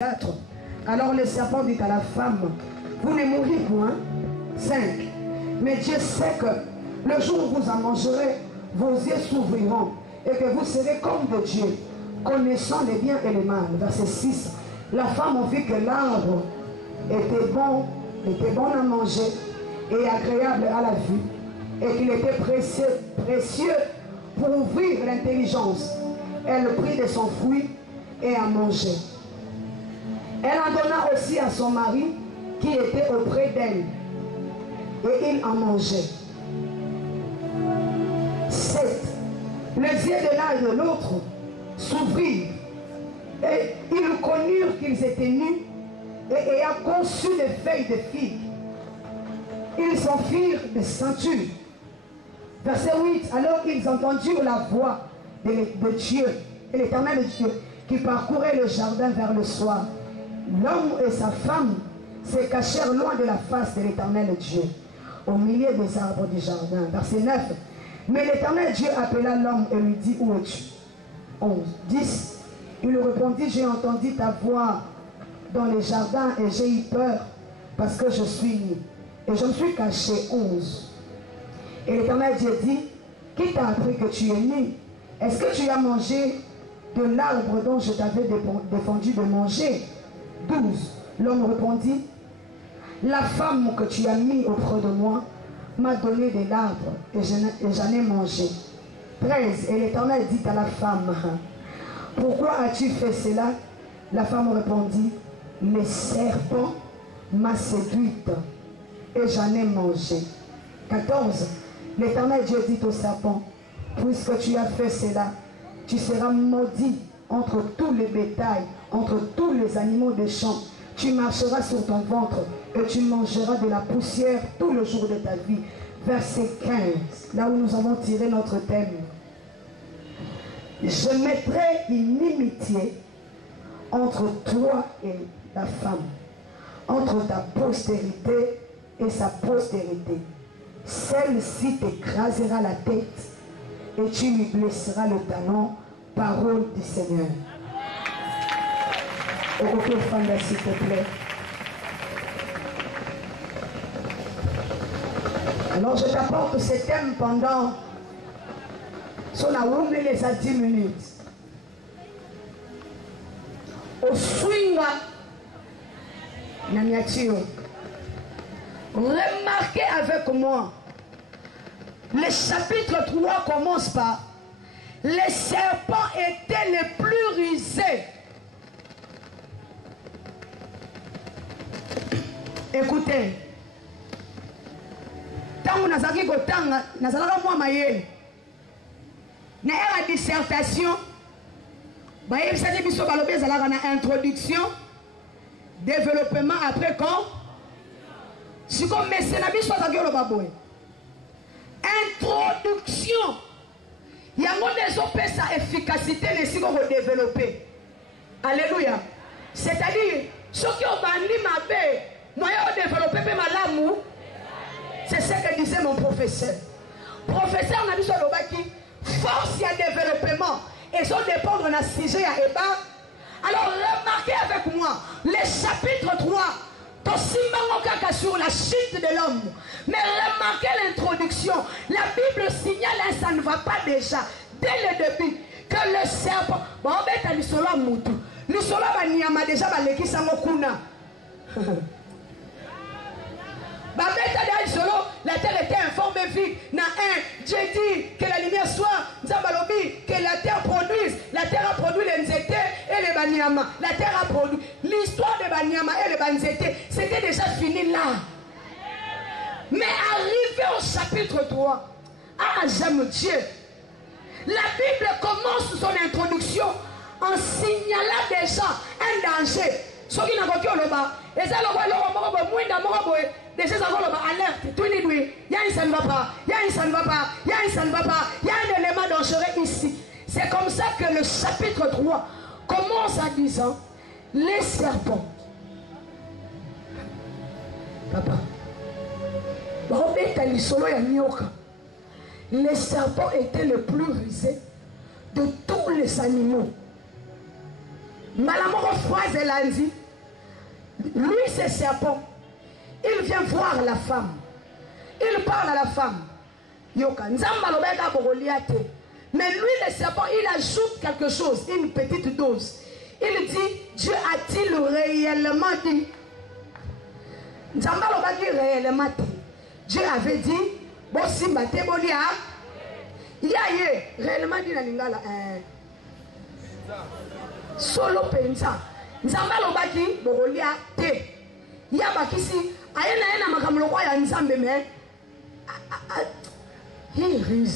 4. Alors le serpent dit à la femme, vous ne mourrez point. 5. Mais Dieu sait que le jour où vous en mangerez, vos yeux s'ouvriront et que vous serez comme de Dieu, connaissant les biens et les mal. Verset 6. La femme vit que l'arbre était bon à manger et agréable à la vue, et qu'il était précieux pour ouvrir l'intelligence. Elle prit de son fruit et en mangeait. Elle en donna aussi à son mari qui était auprès d'elle, et il en mangeait. 7. Les yeux de l'un et de l'autre s'ouvrirent, et ils connurent qu'ils étaient nus, et ayant conçu des feuilles de figues, ils s'en firent des ceintures. Verset 8. Alors ils entendirent la voix de Dieu, et l'Éternel Dieu, qui parcourait le jardin vers le soir. L'homme et sa femme se cachèrent loin de la face de l'Éternel Dieu, au milieu des arbres du jardin. Verset 9. Mais l'Éternel Dieu appela l'homme et lui dit, où es-tu? 11. 10. Il lui répondit, j'ai entendu ta voix dans les jardins et j'ai eu peur parce que je suis nu. Et je me suis caché. 11. Et l'Éternel Dieu dit, qui t'a appris que tu es nu? Est-ce que tu as mangé de l'arbre dont je t'avais défendu de manger? 12. L'homme répondit, la femme que tu as mis auprès de moi m'a donné de l'arbre et j'en ai mangé. 13. Et l'Éternel dit à la femme, pourquoi as-tu fait cela? La femme répondit, le serpent m'a séduite et j'en ai mangé. 14. L'Éternel Dieu dit au serpent, puisque tu as fait cela, tu seras maudit entre tous les bétails, entre tous les animaux des champs. Tu marcheras sur ton ventre et tu mangeras de la poussière tout le jour de ta vie. Verset 15, là où nous avons tiré notre thème. Je mettrai une inimitié entre toi et la femme, entre ta postérité et sa postérité. Celle-ci t'écrasera la tête et tu lui blesseras le talon. Parole du Seigneur. S'il te plaît. Alors je t'apporte ce thème pendant son aoum les 10 minutes. Au swinga Namiatio. Remarquez avec moi. Le chapitre 3 commence par les serpents étaient les plus rusés. Écoutez, tant que nous avons moi maïe, na la dissertation, introduction, développement après quand, si comme introduction. Il y a sa efficacité les développer. Alléluia. C'est-à-dire, ceux qui ont banni ma paix, moi j'ai développé ma l'amour. C'est ce que disait mon professeur. Professeur n'a dit sur le baki, force à développement. Et ça dépendre de la sujet à Eba. Alors remarquez avec moi, le chapitre 3, sur la chute de l'homme. Mais remarquez l'introduction. La Bible signale, ça ne va pas déjà, dès le début, que le serpent, bon, on va être solo moutou. Le solo va déjà baleki samokuna. La terre était informée vide. Dans 1, Dieu dit que la lumière soit, que la terre produise. La terre a produit les nzete et les banyama. La terre a produit. L'histoire de banyama et les banzete, c'était déjà fini là. Mais arrivé au chapitre 3, ah j'aime Dieu. La Bible commence son introduction en signalant déjà un danger. Ce qui n'a pas été le bas. Et ça, déjà, ça va alerte. Tout est doué. Il y a un ça ne va pas. Il y a un ça ne va pas. Il y a un ça ne va pas. Il y a un élément dangereux ici. C'est comme ça que le chapitre 3 commence en disant les serpents. Papa. Les serpents étaient les plus rusés de tous les animaux. Malamoko phrase elle a dit, lui c'est serpent. Il vient voir la femme. Il parle à la femme. Yoka. Mais lui le serpent, il ajoute quelque chose, une petite dose. Il dit, Dieu a-t-il réellement dit? Réellement dit. Dieu avait dit, bon si ma témonia, il y a réellement dit la lingala. Solo pensa. Nzamba lobaki bogolia te. Ya bakisi ayena makamlo kwa ya nzambe me. He is